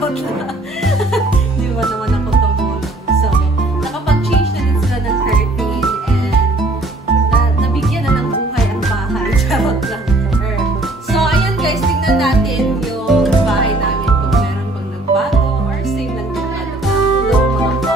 Charot na. Di ba naman ako tumulong. So, nakapag-change na din sila ng curtain and nabigyan na ng buhay ang bahay. Charot lang. So, ayan guys, tignan natin yung bahay namin kung meron bang nagbago or same lang din na yung mga vlog namin.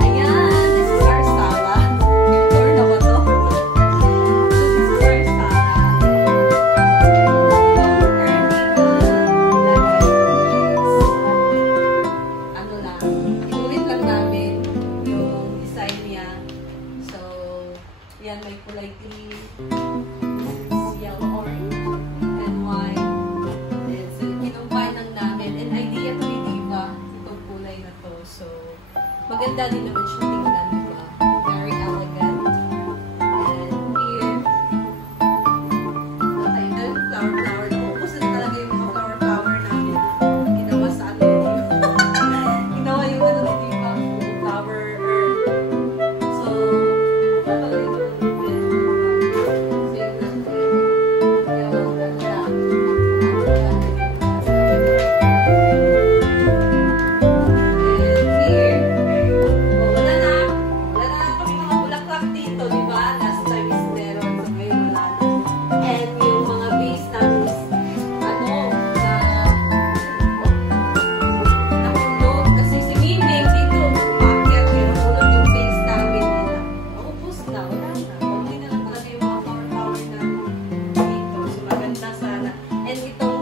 Ayan, this is our sala. Or na ba to? So, this is our sala. Ano lang, inulit lang namin yung design niya. So, yan, may kulay green. Yellow, orange, and white. And so, kinumpay lang namin. And idea to ni Diva, itong kulay na to. So, maganda din naman siya tingnan, diba? Very elegant. And here, nakailan, flower. Focus na talaga yung mga flower namin. Ginawa sa ano ni Diva. Ginawa yung ano ni Diva, flower. So, tatawin ko.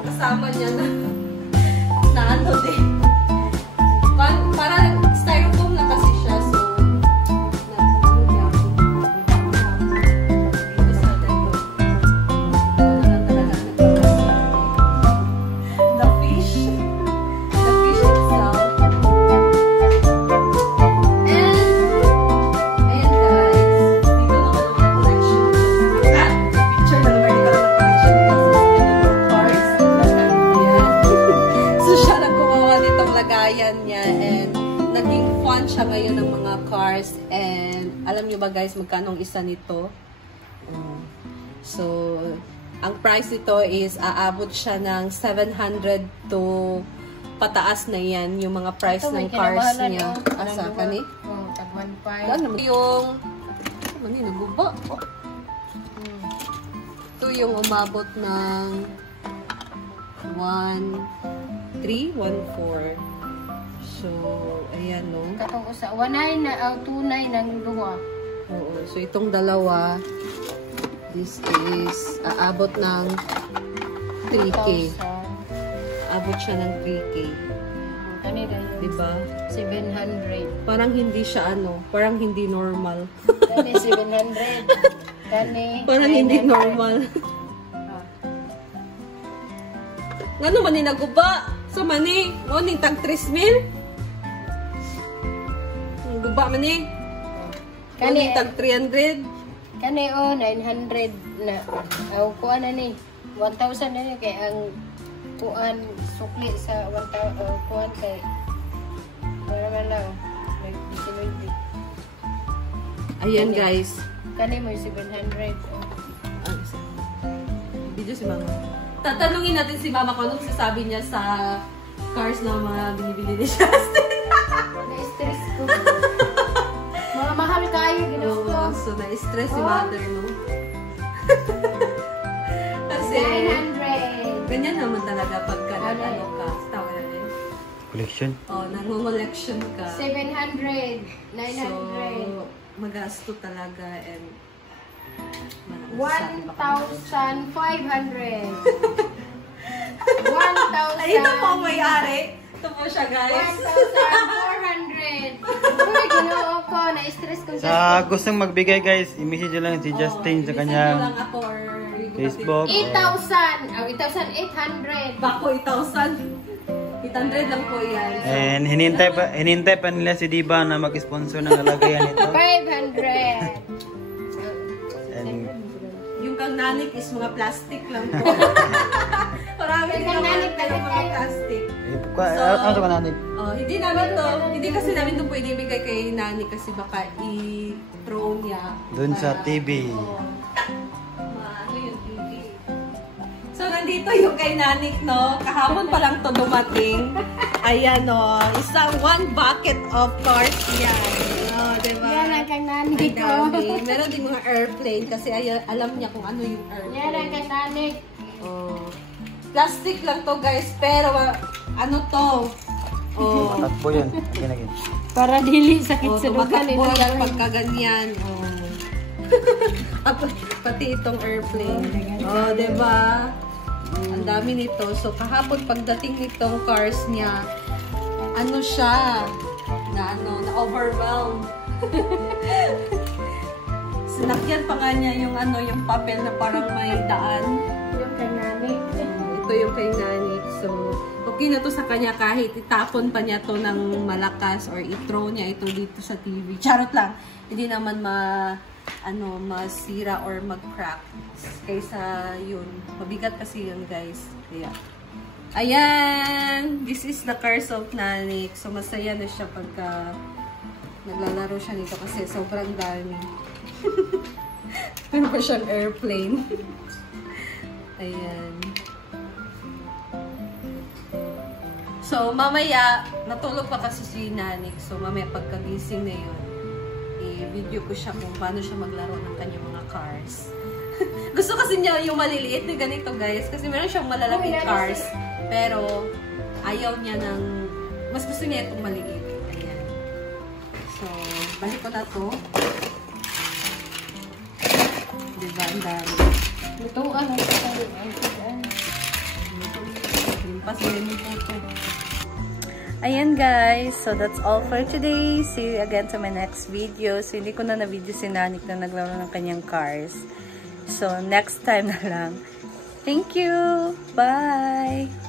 Kasama niya na ano din. Parang styrofoam na kasi siya. So, ano niya ako. Dito sa tayo. Ito na talaga nagpapaswerte. The fish itself. And, ayan guys. Dito naman ang mga collection. Picture na naman dito ang collection. Lagayan niya and naging fun siya ngayon ng mga cars and alam niyo ba guys magkano ang isa nito? So ang price nito is aabot siya ng 700 to pataas na yan yung mga price ng cars niya. Asa kani? Tag 1.5. Ano yung ano naguba? Ito yung umabot ng 1,314. So, ayan, no? Katong usa, 19 na, 29 ng duha. Oo. So, itong dalawa, this is, aabot ng 3K. Abot siya ng 3K. Kanina yun. Diba? 700. Parang hindi siya, ano, parang hindi normal. Kani 700. Kani parang hindi normal. Nga naman ni naguba. So, mani, mo ning tag 3,000. Guba man ni. Kani tag 300. Kani 900 na. Aw kuan na ni. 1,000 na ni kay ang kuan sukli sa 1,000 kuan kay para man lang. Ayan guys. Kani mo 700. Video si Mama. Tatanungin natin si Mama kung anong sasabi niya sa cars na mga binibili ni Justin. Na-stress ko. Mga mahal kayo, ginusto. So, na-stress si Mother, no? Kasi, 900. ganyan naman talaga pagka ano ka. Tawag natin. Collection? Oh, nang-collection ka. 700. 900. So, magasto talaga and 1,500. 1,000. Ay, ito po may-ari. Ito po siya, guys. 1,400. Uy, ginoo ko. Na-stress ko. Sa gustong magbigay guys, i-message nyo lang si Justin sa kanyang Facebook. 8,000. 8,800. Bako 8,000. 800 lang po yan. And hinintay pa nila si Diva na mag-sponsor ng alagayan nito. 500. And Yung kang nanik is mga plastic lang po. Marami din naman mga plastic. ano ito ka nanin? Hindi naman to. Hindi kasi namin ito pwede ibigay kay nani kasi baka i-throw niya. Doon sa TV. Ano yung TV. So, nandito yung kay Nanik, no? Kahapon pa lang to dumating. Ayan, no? Isang 1 bucket of cars yan. Oh, diba? Yan ang kay Nanik ko. Meron din mga airplane kasi alam niya kung ano yung airplane. Yan ang kay Nanik. Oh. Plastic lang to, guys. Pero, ano to? Oh. Matakbo yun. Again. Para dili sakit sa dugan tumatakbo yan pagka ganyan. Oh. Pati itong airplane. Oh, diba? Ang dami nito. So, kahapon pagdating nitong cars niya, ano siya? Na-overwhelmed. Sinakyan pa nga niya yung yung papel na parang may daan. Yung kay Nanik. Ito yung kay Nanik. So, okay na to sa kanya kahit itapon pa niya to ng malakas or i-throw niya ito dito sa TV. Charot lang. Hindi naman masira or mag-crack. Kaysa yun. Mabigat kasi yun, guys. Kaya. Ayan! This is the cars of Nanik. So, masaya na siya pagka naglalaro siya nito kasi sobrang dami. Meron pa siyang airplane. Ayan. So, mamaya, natulog pa kasi si Nanik. So, mamaya pagkagising na yun, i-video ko siya kung paano siya maglaro ng kanyang mga cars. Gusto kasi niya yung maliliit na ganito, guys. Kasi meron siyang malalaking cars. Pero, ayaw niya ng... Mas gusto niya itong maliit. Ayan. So, balik ko na to. Diba? Ang dami. Ito, ano? Ayan guys, so that's all for today. See you again to my next video. So hindi ko na na-video si Nanik na naglaro ng kanyang cars. So next time na lang. Thank you! Bye!